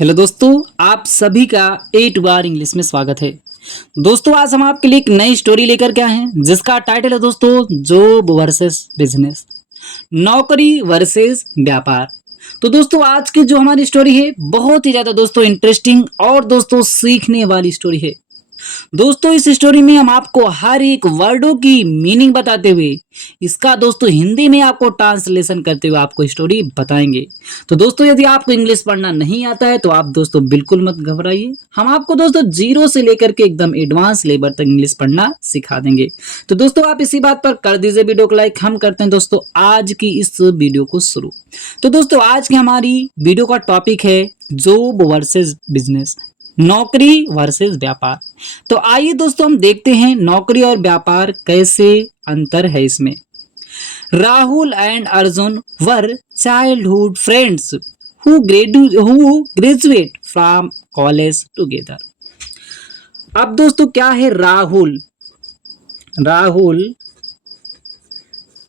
Hello दोस्तों, आप सभी का ए टू आर इंग्लिश में स्वागत है। दोस्तों, आज हम आपके लिए एक नई स्टोरी लेकर के आए हैं जिसका टाइटल है दोस्तों जॉब वर्सेस बिजनेस, नौकरी वर्सेस व्यापार। तो दोस्तों, आज की जो हमारी स्टोरी है बहुत ही ज्यादा दोस्तों इंटरेस्टिंग और दोस्तों सीखने वाली स्टोरी है। दोस्तों, इस स्टोरी में हम आपको हर एक वर्डों की मीनिंग बताते हुए इसका दोस्तों हिंदी में आपको ट्रांसलेशन करते हुए आपको स्टोरी बताएंगे। तो दोस्तों, यदि आपको इंग्लिश पढ़ना नहीं आता है तो आप दोस्तों बिल्कुल मत घबराइए, हम आपको दोस्तों जीरो से लेकर के एकदम एडवांस लेवल तक इंग्लिश पढ़ना सिखा देंगे। तो दोस्तों, आप इसी बात पर कर दीजिए वीडियो को लाइक। हम करते हैं दोस्तों आज की इस वीडियो को शुरू। तो दोस्तों, आज की हमारी वीडियो का टॉपिक है जॉब वर्सेस बिजनेस, नौकरी वर्सेस व्यापार। तो आइए दोस्तों हम देखते हैं नौकरी और व्यापार कैसे अंतर है इसमें। Rahul and Arjun were childhood friends who graduate from college together। अब दोस्तों क्या है राहुल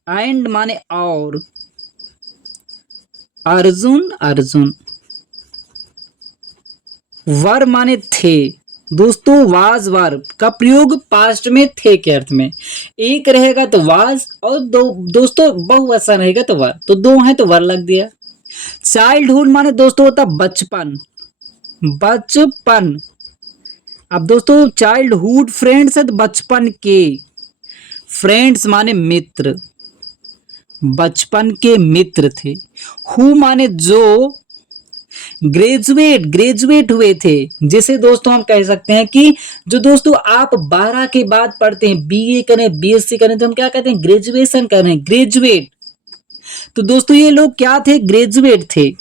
एंड माने और, अर्जुन वर माने थे। दोस्तों, वाज वर्ब का प्रयोग पास्ट में थे के अर्थ में, एक रहेगा तो वाज और दो दोस्तों बहुवचन रहेगा तो वर, तो दो है तो वर लग दिया। चाइल्डहुड माने दोस्तों होता बचपन। अब दोस्तों चाइल्डहुड फ्रेंड्स है तो बचपन के, फ्रेंड्स माने मित्र, बचपन के मित्र थे। हु माने जो, ग्रेजुएट हुए थे। जैसे दोस्तों हम कह सकते हैं कि जो दोस्तों आप 12 के बाद पढ़ते हैं, बीए करें बीएससी करें तो हम क्या कहते हैं, ग्रेजुएशन कर रहे हैं, ग्रेजुएट। तो दोस्तों ये लोग क्या थे, ग्रेजुएट थे।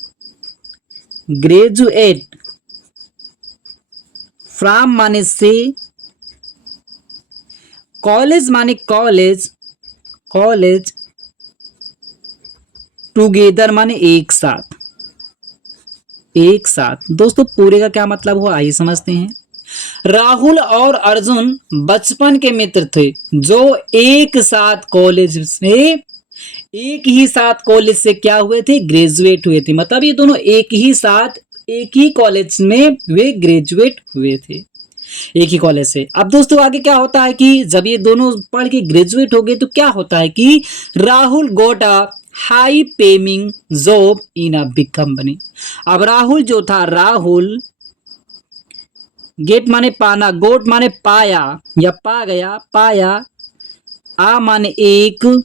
ग्रेजुएट फ्रॉम माने से, कॉलेज माने कॉलेज टुगेदर माने एक साथ। दोस्तों पूरे का क्या मतलब हुआ आइए समझते हैं। राहुल और अर्जुन बचपन के मित्र थे जो एक ही साथ कॉलेज से क्या हुए थे, ग्रेजुएट हुए थे। मतलब ये दोनों एक ही कॉलेज में वे ग्रेजुएट हुए थे, एक ही कॉलेज से। अब दोस्तों आगे क्या होता है कि जब ये दोनों पढ़ के ग्रेजुएट हो गए तो क्या होता है कि Rahul got a high paying job in a big company. अब राहुल जो था, राहुल गेट माने पाना, गोट माने पाया या पा गया, पाया, आ माने एक,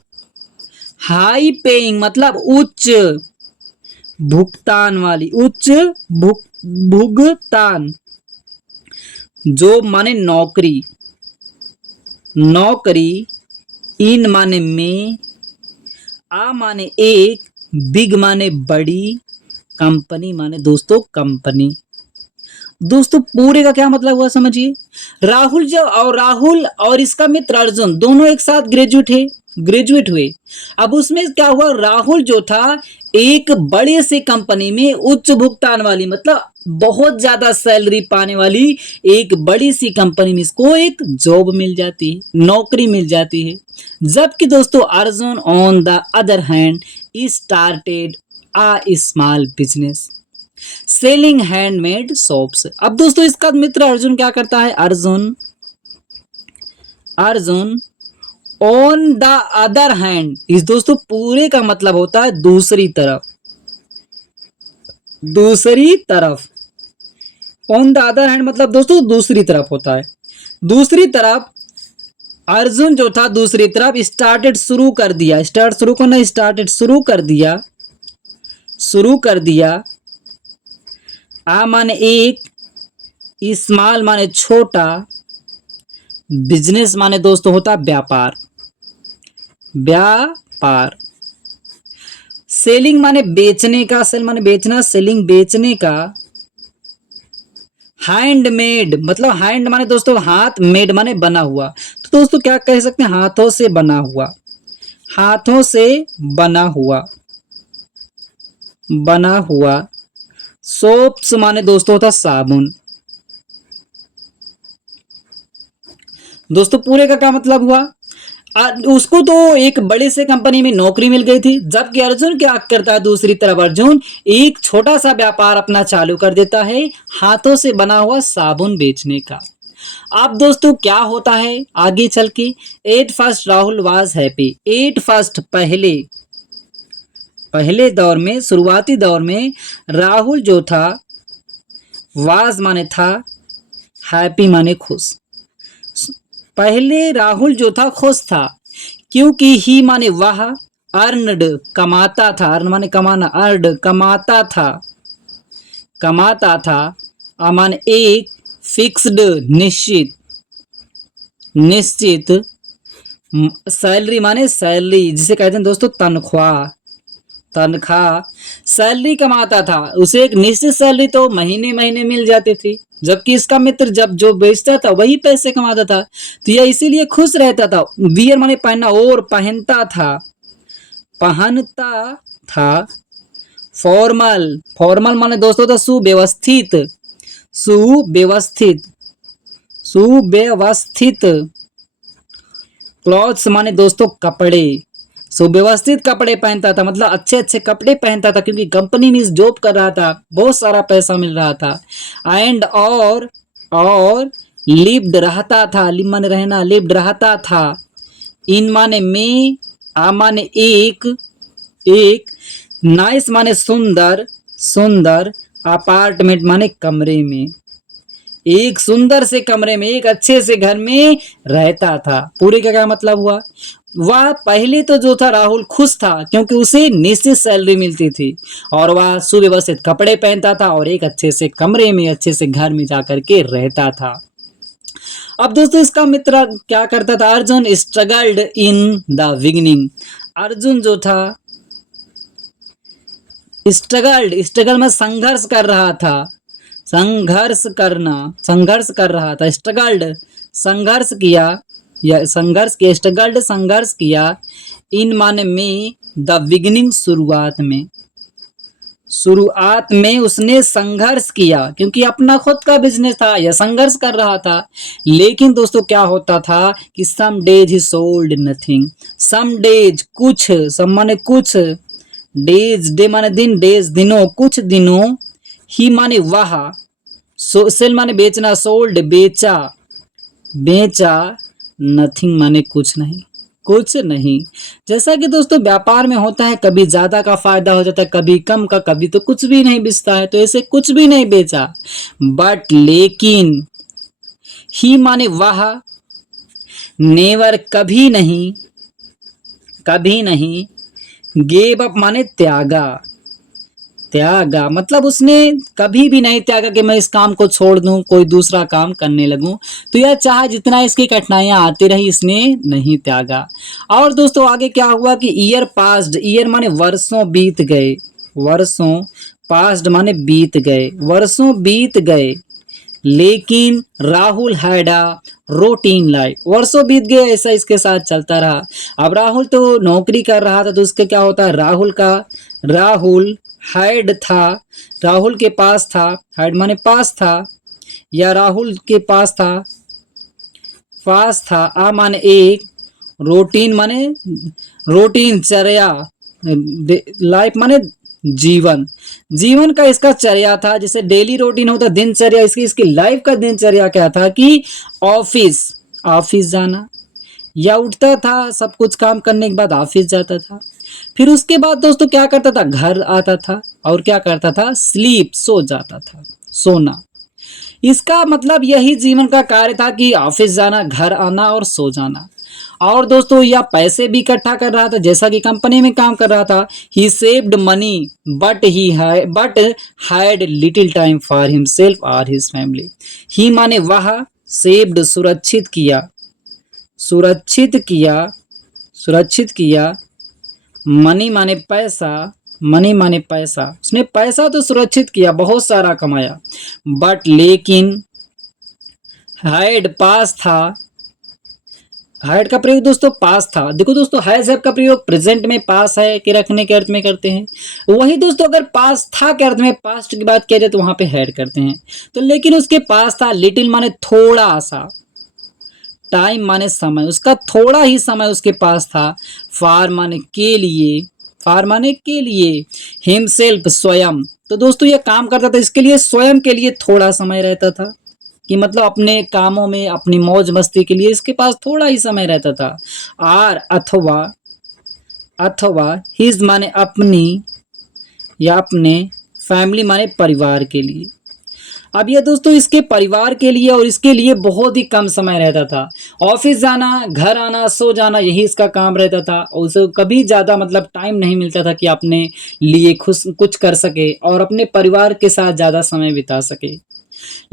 हाई पेइंग मतलब उच्च भुगतान वाली, उच्च भुगतान, जॉब माने नौकरी, इन माने में, आ माने एक, बिग माने बड़ी, कंपनी माने दोस्तों कंपनी। दोस्तों पूरे का क्या मतलब हुआ समझिए। राहुल और इसका मित्र अर्जुन दोनों एक साथ ग्रेजुएट हुए। अब उसमें क्या हुआ, राहुल जो था एक बड़े से कंपनी में उच्च भुगतान वाली, मतलब बहुत ज्यादा सैलरी पाने वाली एक बड़ी सी कंपनी में इसको एक जॉब मिल जाती है, नौकरी मिल जाती है। जबकि दोस्तों Arjun on the other hand started a small business selling handmade soaps. अब दोस्तों इसका मित्र अर्जुन क्या करता है, Arjun on the other hand, इस दोस्तों पूरे का मतलब होता है दूसरी तरफ। ऑन द अदर हैंड मतलब दोस्तों दूसरी तरफ होता है। दूसरी तरफ अर्जुन जो था दूसरी तरफ स्टार्टेड शुरू कर दिया, आ माने एक, स्मॉल माने छोटा, बिजनेस माने दोस्तों होता व्यापार, सेलिंग माने बेचने का, सेल माने बेचना, सेलिंग बेचने का, हैंडमेड मतलब हैंड माने दोस्तों हाथ, मेड माने बना हुआ। तो दोस्तों क्या कह सकते हैं, हाथों से बना हुआ। सोप्स माने दोस्तों होता साबुन। दोस्तों पूरे का क्या मतलब हुआ, उसको तो एक बड़े से कंपनी में नौकरी मिल गई थी, जबकि अर्जुन क्या करता है, दूसरी तरफ अर्जुन एक छोटा सा व्यापार अपना चालू कर देता है, हाथों से बना हुआ साबुन बेचने का। अब दोस्तों क्या होता है आगे चल के, at first Rahul was happy. At first पहले पहले दौर में, शुरुआती दौर में राहुल जो था, वाज माने था, हैप्पी माने खुश। पहले राहुल जो था खुश था, क्योंकि ही माने वह, अर्नड कमाता था, अर्न माने कमाना, अर्ड कमाता था, कमाता था, माने एक, फिक्स्ड निश्चित, निश्चित, सैलरी माने सैलरी जिसे कहते हैं दोस्तों तनख्वाह, तनख्वाह, सैलरी कमाता था, उसे एक निश्चित सैलरी तो महीने महीने मिल जाती थी, जबकि इसका मित्र जब जो बेचता था वही पैसे कमाता था, तो यह इसीलिए खुश रहता था। वियर माने पहनना, और पहनता था, पहनता था, फॉर्मल, फॉर्मल माने दोस्तों था सुव्यवस्थित, सुव्यवस्थित, सुव्यवस्थित, क्लॉथ्स माने दोस्तों कपड़े, सुव्यवस्थित कपड़े पहनता था, मतलब अच्छे अच्छे कपड़े पहनता था, क्योंकि कंपनी में जॉब कर रहा था, बहुत सारा पैसा मिल रहा था। एंड और लिव्ड रहता था, लिव माने रहना, लिव्ड रहता था, इन माने में, आ माने एक, एक, नाइस माने सुंदर, सुंदर, अपार्टमेंट माने कमरे में, एक सुंदर से कमरे में, एक अच्छे से घर में रहता था। पूरे का क्या मतलब हुआ, वह पहले तो जो था राहुल खुश था, क्योंकि उसे निश्चित सैलरी मिलती थी, और वह सुव्यवस्थित कपड़े पहनता था, और एक अच्छे से कमरे में, अच्छे से घर में जाकर के रहता था। अब दोस्तों इसका मित्र क्या करता था, Arjun struggled in the beginning. Arjun जो था स्ट्रगल में संघर्ष कर रहा था, संघर्ष करना, संघर्ष कर रहा था, स्ट्रगल्ड संघर्ष किया, या संघर्ष किया, स्ट्रगल्ड संघर्ष किया, इन माने में, द बिगिनिंग शुरुआत में, शुरुआत में उसने संघर्ष किया, क्योंकि अपना खुद का बिजनेस था, यह संघर्ष कर रहा था। लेकिन दोस्तों क्या होता था कि some days he sold nothing, some days कुछ, सम माने कुछ, डेज डे माने दिन, डेज दिनों, कुछ दिनों, ही माने वह, सेल माने बेचना, सोल्ड बेचा, बेचा, नथिंग माने कुछ नहीं, कुछ नहीं। जैसा कि दोस्तों व्यापार में होता है, कभी ज्यादा का फायदा हो जाता है, कभी कम का, कभी तो कुछ भी नहीं बेचता है, तो ऐसे कुछ भी नहीं बेचा। बट लेकिन, ही माने वह, नेवर कभी नहीं, कभी नहीं, गेव अप माने त्यागा, त्यागा मतलब उसने कभी भी नहीं त्यागा कि मैं इस काम को छोड़ दूं, कोई दूसरा काम करने लगूं, तो यह चाहे जितना इसकी कठिनाइयां आती रही, इसने नहीं त्यागा। और दोस्तों आगे क्या हुआ कि ईयर पास्ड, ईयर माने वर्षों बीत गए, वर्षों, पास्ड माने बीत गए, वर्षों बीत गए, लेकिन Rahul had a routine life, वर्षों बीत गए, ऐसा इसके साथ चलता रहा। अब राहुल तो नौकरी कर रहा था, तो उसके क्या होता है, राहुल हैड था, राहुल के पास था, हैड माने पास था, या राहुल के पास था, पास था, आ माने एक, रूटीन माने रूटीन चर्या, लाइफ माने जीवन, जीवन का इसका चर्या था, जैसे डेली रूटीन होता दिनचर्या, इसकी लाइफ का दिनचर्या क्या था कि ऑफिस, ऑफिस जाना, या उठता था, सब कुछ काम करने के बाद ऑफिस जाता था, फिर उसके बाद दोस्तों क्या करता था, घर आता था, और क्या करता था, स्लीप, सो जाता था, सोना। इसका मतलब यही जीवन का कार्य था कि ऑफिस जाना, घर आना और सो जाना। और दोस्तों यह पैसे भी इकट्ठा कर रहा था, जैसा कि कंपनी में काम कर रहा था। He saved money but had little time for himself और हिज फैमिली। ही माने वह, सेव्ड सुरक्षित किया, सुरक्षित किया, सुरक्षित किया, मनी माने पैसा, मनी माने पैसा, उसने पैसा तो सुरक्षित किया, बहुत सारा कमाया, बट लेकिन हैड पास था, हैड का प्रयोग दोस्तों पास था। देखो दोस्तों हैज हैव का प्रयोग प्रेजेंट में पास है के रखने के अर्थ में करते हैं, वही दोस्तों अगर पास था के अर्थ में पास्ट की बात किया जाए तो वहां पे हैड करते हैं। तो लेकिन उसके पास था, लिटिल माने थोड़ा सा, टाइम माने समय, उसका थोड़ा ही समय उसके पास था। फार माने के लिए, फार माने के लिए, हिमसेल्फ स्वयं, तो दोस्तों ये काम करता था इसके लिए, स्वयं के लिए थोड़ा समय रहता था कि मतलब अपने कामों में अपनी मौज मस्ती के लिए इसके पास थोड़ा ही समय रहता था। आर अथवा, अथवा हिज माने अपनी या अपने, फैमिली माने परिवार के लिए। अब ये दोस्तों इसके परिवार के लिए और इसके लिए बहुत ही कम समय रहता था। ऑफिस जाना, घर आना, सो जाना, यही इसका काम रहता था। और उसे कभी ज़्यादा मतलब टाइम नहीं मिलता था कि अपने लिए खुश कुछ कर सके और अपने परिवार के साथ ज़्यादा समय बिता सके।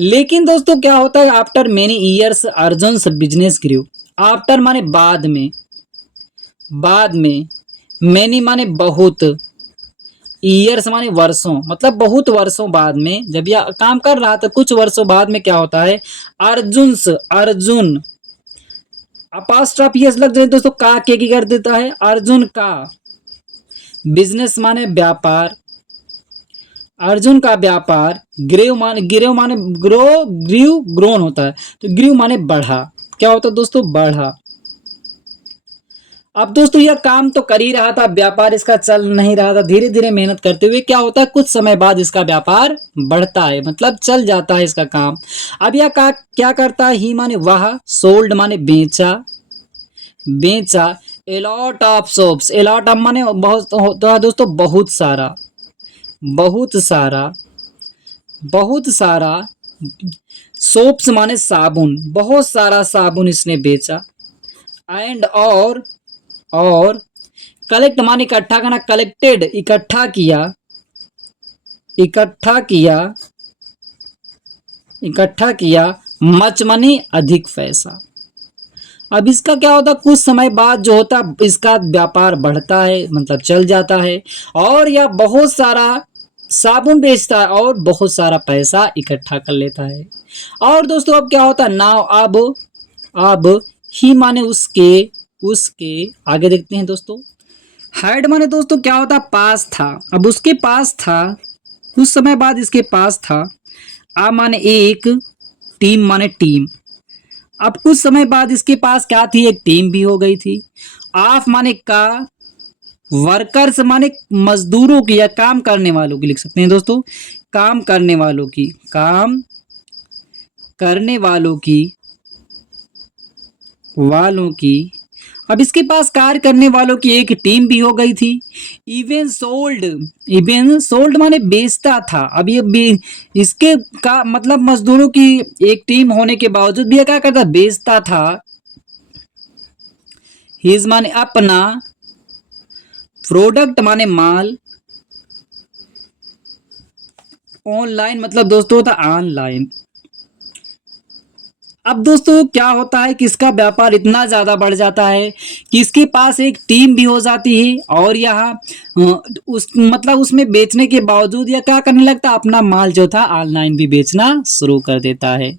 लेकिन दोस्तों क्या होता है, आफ्टर मेनी ईयर्स अर्जुन्स बिजनेस ग्रू। आफ्टर माने बाद में, बाद में, मैनी माने बहुत, ईयर्स माने वर्षों, मतलब बहुत वर्षों बाद में जब यह काम कर रहा था, कुछ वर्षों बाद में क्या होता है, अर्जुन्स, अर्जुन, अपास्ट्रॉफ यस लग जाए दोस्तों, का के की कर देता है, अर्जुन का, बिजनेस माने व्यापार, अर्जुन का व्यापार, ग्रेव माने ग्रो, ग्रीव ग्रोन होता है, तो ग्रीव माने बढ़ा, क्या होता है दोस्तों, बढ़ा। अब दोस्तों यह काम तो कर ही रहा था, व्यापार इसका चल नहीं रहा था, धीरे धीरे मेहनत करते हुए क्या होता है, कुछ समय बाद इसका व्यापार बढ़ता है, मतलब चल जाता है इसका काम। अब यह क्या करता है, ही माने वह, सोल्ड माने बेचा, बेचा, allot of soaps, allot of माने बहुत होता है दोस्तों, बहुत सारा, बहुत सारा, बहुत सारा, सोप्स माने साबुन, बहुत सारा साबुन इसने बेचा। एंड और कलेक्ट माने इकट्ठा करना, कलेक्टेड इकट्ठा किया, इकट्ठा किया, इकट्ठा किया, मच मनी अधिक पैसा। अब इसका क्या होता, कुछ समय बाद जो होता इसका व्यापार बढ़ता है, मतलब चल जाता है, और यह बहुत सारा साबुन बेचता है और बहुत सारा पैसा इकट्ठा कर लेता है। और दोस्तों अब क्या होता है, नाउ अब ही माने उसके, उसके आगे देखते हैं दोस्तों, हैड माने दोस्तों क्या होता, पास था, अब उसके पास था, कुछ समय बाद इसके पास था। आ माने एक, टीम माने टीम, अब कुछ समय बाद इसके पास क्या थी, एक टीम भी हो गई थी। ऑफ माने का, वर्कर्स माने मजदूरों की या काम करने वालों की लिख सकते हैं दोस्तों, काम करने वालों की, काम करने वालों की, वालों की। अब इसके पास कार्य करने वालों की एक टीम भी हो गई थी। इवन सोल्ड, इवन सोल्ड माने बेचता था। अब ये इसके का मतलब मजदूरों की एक टीम होने के बावजूद भी ये क्या करता, बेचता था। हिज माने अपना, प्रोडक्ट माने माल, ऑनलाइन मतलब दोस्तों होता ऑनलाइन। अब दोस्तों क्या होता है कि इसका व्यापार इतना ज़्यादा बढ़ जाता है कि इसके पास एक टीम भी हो जाती है, और यहाँ उस मतलब उसमें बेचने के बावजूद यह क्या करने लगता है, अपना माल जो था ऑनलाइन भी बेचना शुरू कर देता है।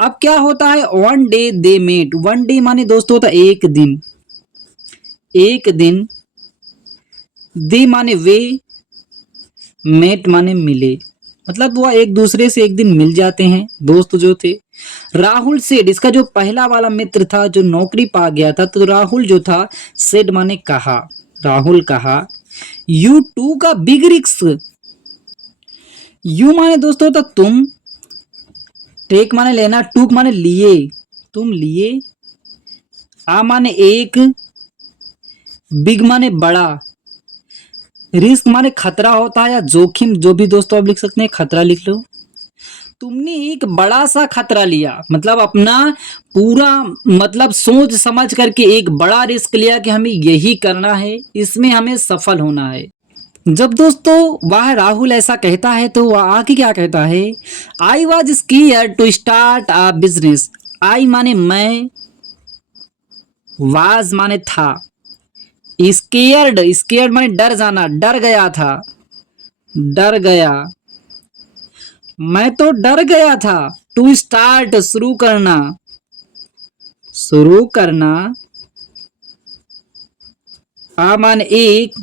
अब क्या होता है, one day they met, one day माने दोस्तों होता एक दिन, एक दिन, दे माने वे, मेट माने मिले, मतलब वह एक दूसरे से एक दिन मिल जाते हैं, दोस्त जो थे। राहुल सेड, इसका जो पहला वाला मित्र था जो नौकरी पा गया था, तो राहुल जो था, सेड माने कहा, राहुल कहा, यू टू का बिग रिस्क, यू माने दोस्तों था तुम, टेक माने लेना, टूक माने लिए, तुम लिए, आ माने एक, बिग माने बड़ा, रिस्क माने खतरा होता है या जोखिम, जो भी दोस्तों आप लिख सकते हैं, खतरा लिख लो। तुमने एक बड़ा सा खतरा लिया, मतलब अपना पूरा मतलब सोच समझ करके एक बड़ा रिस्क लिया कि हमें यही करना है, इसमें हमें सफल होना है। जब दोस्तों वह राहुल ऐसा कहता है तो वह आगे क्या कहता है, I was scared to start a business, I माने मैं, वाज माने था, स्केयर्ड, स्केयर्ड माने डर जाना, डर गया था, डर गया, मैं तो डर गया था। टू स्टार्ट शुरू करना, शुरू करना, आ माने एक,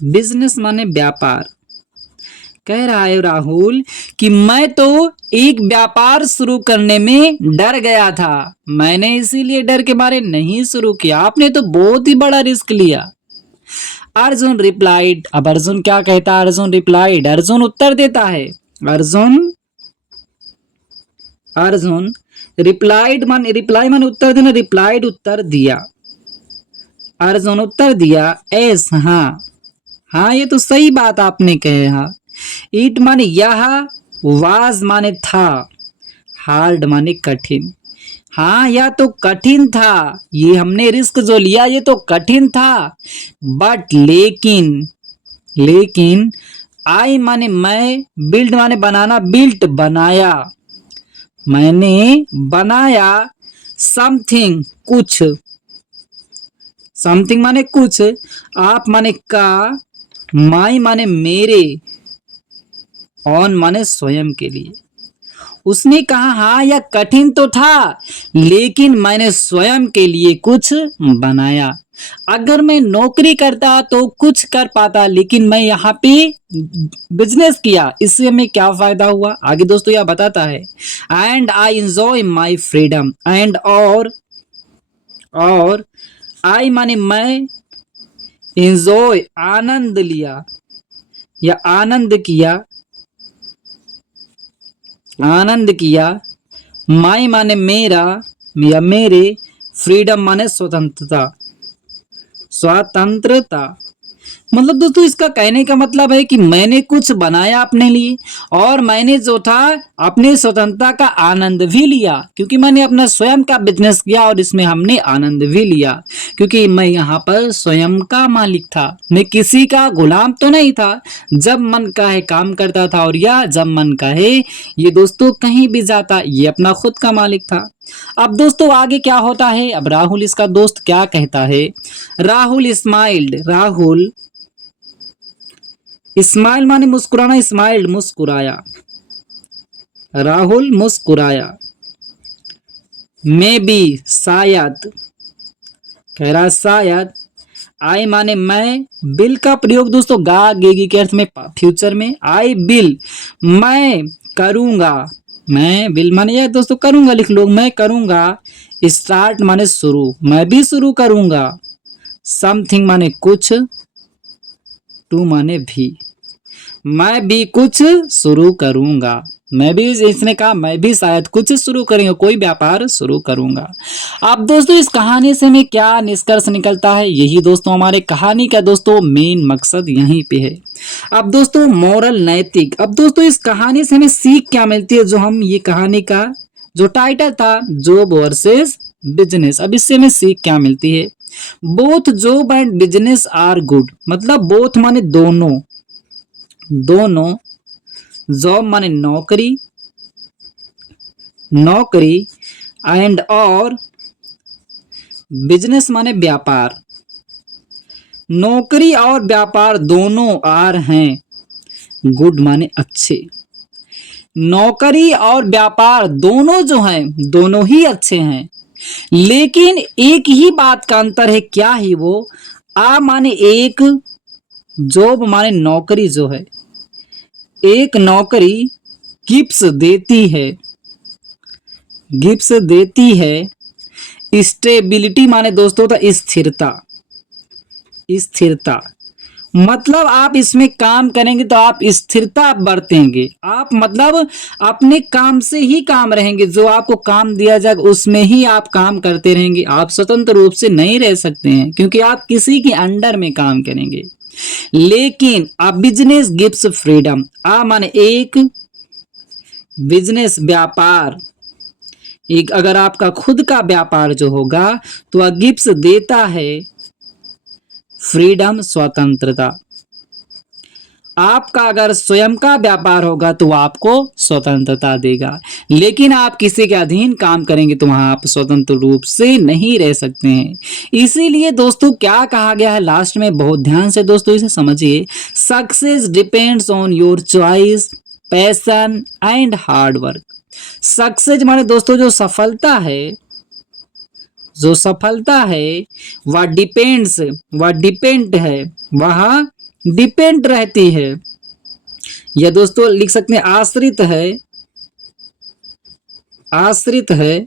बिजनेस माने व्यापार, कह रहा है राहुल कि मैं तो एक व्यापार शुरू करने में डर गया था, मैंने इसीलिए डर के मारे नहीं शुरू किया, आपने तो बहुत ही बड़ा रिस्क लिया। अर्जुन रिप्लाइड, अब अर्जुन क्या कहता है, अर्जुन रिप्लाइड, अर्जुन उत्तर देता है, अर्जुन अर्जुन रिप्लाई माने उत्तर देना, रिप्लाइड उत्तर दिया, अर्जुन उत्तर दिया एस, हाँ हाँ ये तो सही बात आपने कहे, हाँ। इट माने यह, वाज माने था, हार्ड माने कठिन, हाँ यह तो कठिन था, ये हमने रिस्क जो लिया ये तो कठिन था, बट लेकिन आई माने मैं, बिल्ड माने बनाना, बिल्ट बनाया, मैंने बनाया, समथिंग कुछ, समथिंग माने कुछ, आप माने का, माई माने मेरे, ऑन माने स्वयं के लिए। उसने कहा हाँ यह कठिन तो था लेकिन मैंने स्वयं के लिए कुछ बनाया, अगर मैं नौकरी करता तो कुछ कर पाता, लेकिन मैं यहाँ पे बिजनेस किया, इससे हमें क्या फायदा हुआ, आगे दोस्तों यह बताता है। And I enjoy my freedom, and और आई माने मैं, एंजॉय आनंद लिया या आनंद किया, माई माने मेरा या मेरे, फ्रीडम माने स्वतंत्रता। मतलब दोस्तों इसका कहने का मतलब है कि मैंने कुछ बनाया अपने लिए और मैंने जो था अपनी स्वतंत्रता का आनंद भी लिया, क्योंकि मैंने अपना स्वयं का बिजनेस किया और इसमें हमने आनंद भी लिया, क्योंकि मैं यहाँ पर स्वयं का मालिक था, मैं किसी का गुलाम तो नहीं था, जब मन काहे काम करता था और या जब मन काहे ये दोस्तों कहीं भी जाता, ये अपना खुद का मालिक था। अब दोस्तों आगे क्या होता है, अब राहुल इसका दोस्त क्या कहता है, राहुल स्माइल्ड, स्माइल माने मुस्कुराना, स्माइल्ड मुस्कुराया, राहुल मुस्कुराया, मे बी शायद, कह रहा शायद, आई माने मैं, बिल का प्रयोग दोस्तों गा गेगी के अर्थ में फ्यूचर में, आई बिल मैं करूंगा, मैं बिल माने यह दोस्तों करूंगा लिख लो, मैं करूंगा, स्टार्ट माने शुरू, मैं भी शुरू करूंगा, समथिंग माने कुछ, टू माने भी, मैं भी कुछ शुरू करूंगा, मैं भी, इसने कहा मैं भी शायद कुछ शुरू करेंगे, कोई व्यापार शुरू करूंगा। अब दोस्तों इस कहानी से हमें क्या निष्कर्ष निकलता है, यही दोस्तों हमारे कहानी का दोस्तों मेन मकसद यहीं पे है। अब दोस्तों मोरल नैतिक, अब दोस्तों इस कहानी से हमें सीख क्या मिलती है, जो हम ये कहानी का जो टाइटल था जॉब वर्सेस बिजनेस, अब इससे हमें सीख क्या मिलती है, both job and business are good, मतलब बोथ माने दोनों, जॉब माने नौकरी एंड और बिजनेस माने व्यापार, नौकरी और व्यापार दोनों आर हैं, गुड माने अच्छे, नौकरी और व्यापार दोनों जो हैं दोनों ही अच्छे हैं, लेकिन एक ही बात का अंतर है, क्या ही वो, आ माने एक, जॉब माने नौकरी जो है, एक नौकरी गिफ्ट्स देती है, स्टेबिलिटी माने दोस्तों था स्थिरता, मतलब आप इसमें काम करेंगे तो आप स्थिरता बरतेंगे, आप मतलब अपने काम से ही काम रहेंगे, जो आपको काम दिया जाएगा उसमें ही आप काम करते रहेंगे, आप स्वतंत्र रूप से नहीं रह सकते हैं क्योंकि आप किसी के अंडर में काम करेंगे। लेकिन आप बिजनेस गिव्स फ्रीडम, आ माने एक, बिजनेस व्यापार, एक अगर आपका खुद का व्यापार जो होगा तो वह गिफ्ट्स देता है फ्रीडम स्वतंत्रता, आपका अगर स्वयं का व्यापार होगा तो आपको स्वतंत्रता देगा, लेकिन आप किसी के अधीन काम करेंगे तो वहां आप स्वतंत्र रूप से नहीं रह सकते हैं। इसीलिए दोस्तों क्या कहा गया है लास्ट में, बहुत ध्यान से दोस्तों इसे समझिए, success depends on your choice, passion and hard work. Success माने दोस्तों जो सफलता है वह डिपेंड रहती है या दोस्तों लिख सकते हैं आश्रित है, आश्रित है,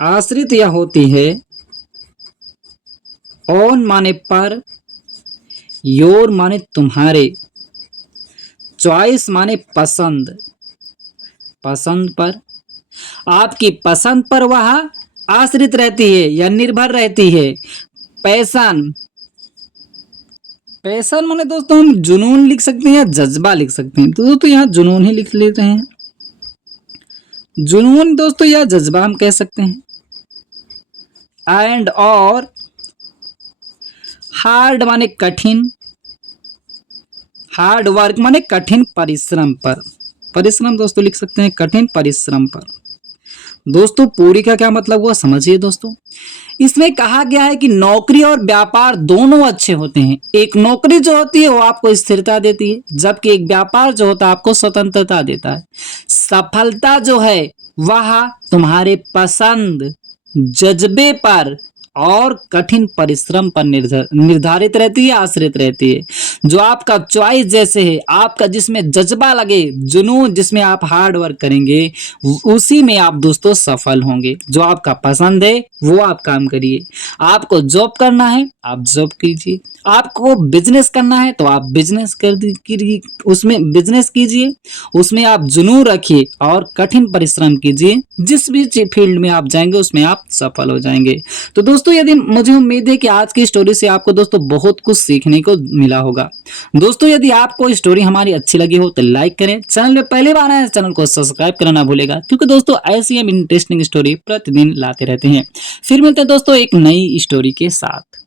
आश्रित या होती है, ऑन माने पर, योर माने तुम्हारे, चॉइस माने पसंद, पसंद पर, आपकी पसंद पर वह आश्रित रहती है या निर्भर रहती है। पैशन, पैशन माने दोस्तों हम जुनून लिख सकते हैं या जज्बा लिख सकते हैं, तो दोस्तों यहाँ जुनून ही लिख लेते हैं, जुनून दोस्तों या जज्बा हम कह सकते हैं। एंड और हार्ड माने कठिन, हार्ड वर्क माने कठिन परिश्रम पर, परिश्रम दोस्तों लिख सकते हैं कठिन परिश्रम पर। दोस्तों पूरी का क्या मतलब हुआ समझिए दोस्तों, इसमें कहा गया है कि नौकरी और व्यापार दोनों अच्छे होते हैं। एक नौकरी जो होती है वो आपको स्थिरता देती है, जबकि एक व्यापार जो होता है आपको स्वतंत्रता देता है। सफलता जो है वह तुम्हारे पसंद, जज्बे पर और कठिन परिश्रम पर निर्धारित रहती है, आश्रित रहती है। जो आपका चॉइस जैसे है, आपका जिसमें जज्बा लगे, जुनून जिसमें आप हार्ड वर्क करेंगे, उसी में आप दोस्तों सफल होंगे। जो आपका पसंद है वो आप काम करिए। आपको जॉब करना है आप जॉब कीजिए, आपको बिजनेस करना है तो आप बिजनेस कीजिए, उसमें बिजनेस कीजिए, उसमें आप जुनून रखिए और कठिन परिश्रम कीजिए। जिस भी फील्ड में आप जाएंगे उसमें आप सफल हो जाएंगे। तो दोस्तों यदि मुझे उम्मीद है कि आज की स्टोरी से आपको दोस्तों बहुत कुछ सीखने को मिला होगा। दोस्तों यदि आपको स्टोरी हमारी अच्छी लगी हो तो लाइक करें, चैनल में पहली बार आए चैनल को सब्सक्राइब करना ना भूलेगा, क्योंकि दोस्तों ऐसी हम इंटरेस्टिंग स्टोरी प्रतिदिन लाते रहते हैं। फिर मिलते हैं दोस्तों एक नई स्टोरी के साथ।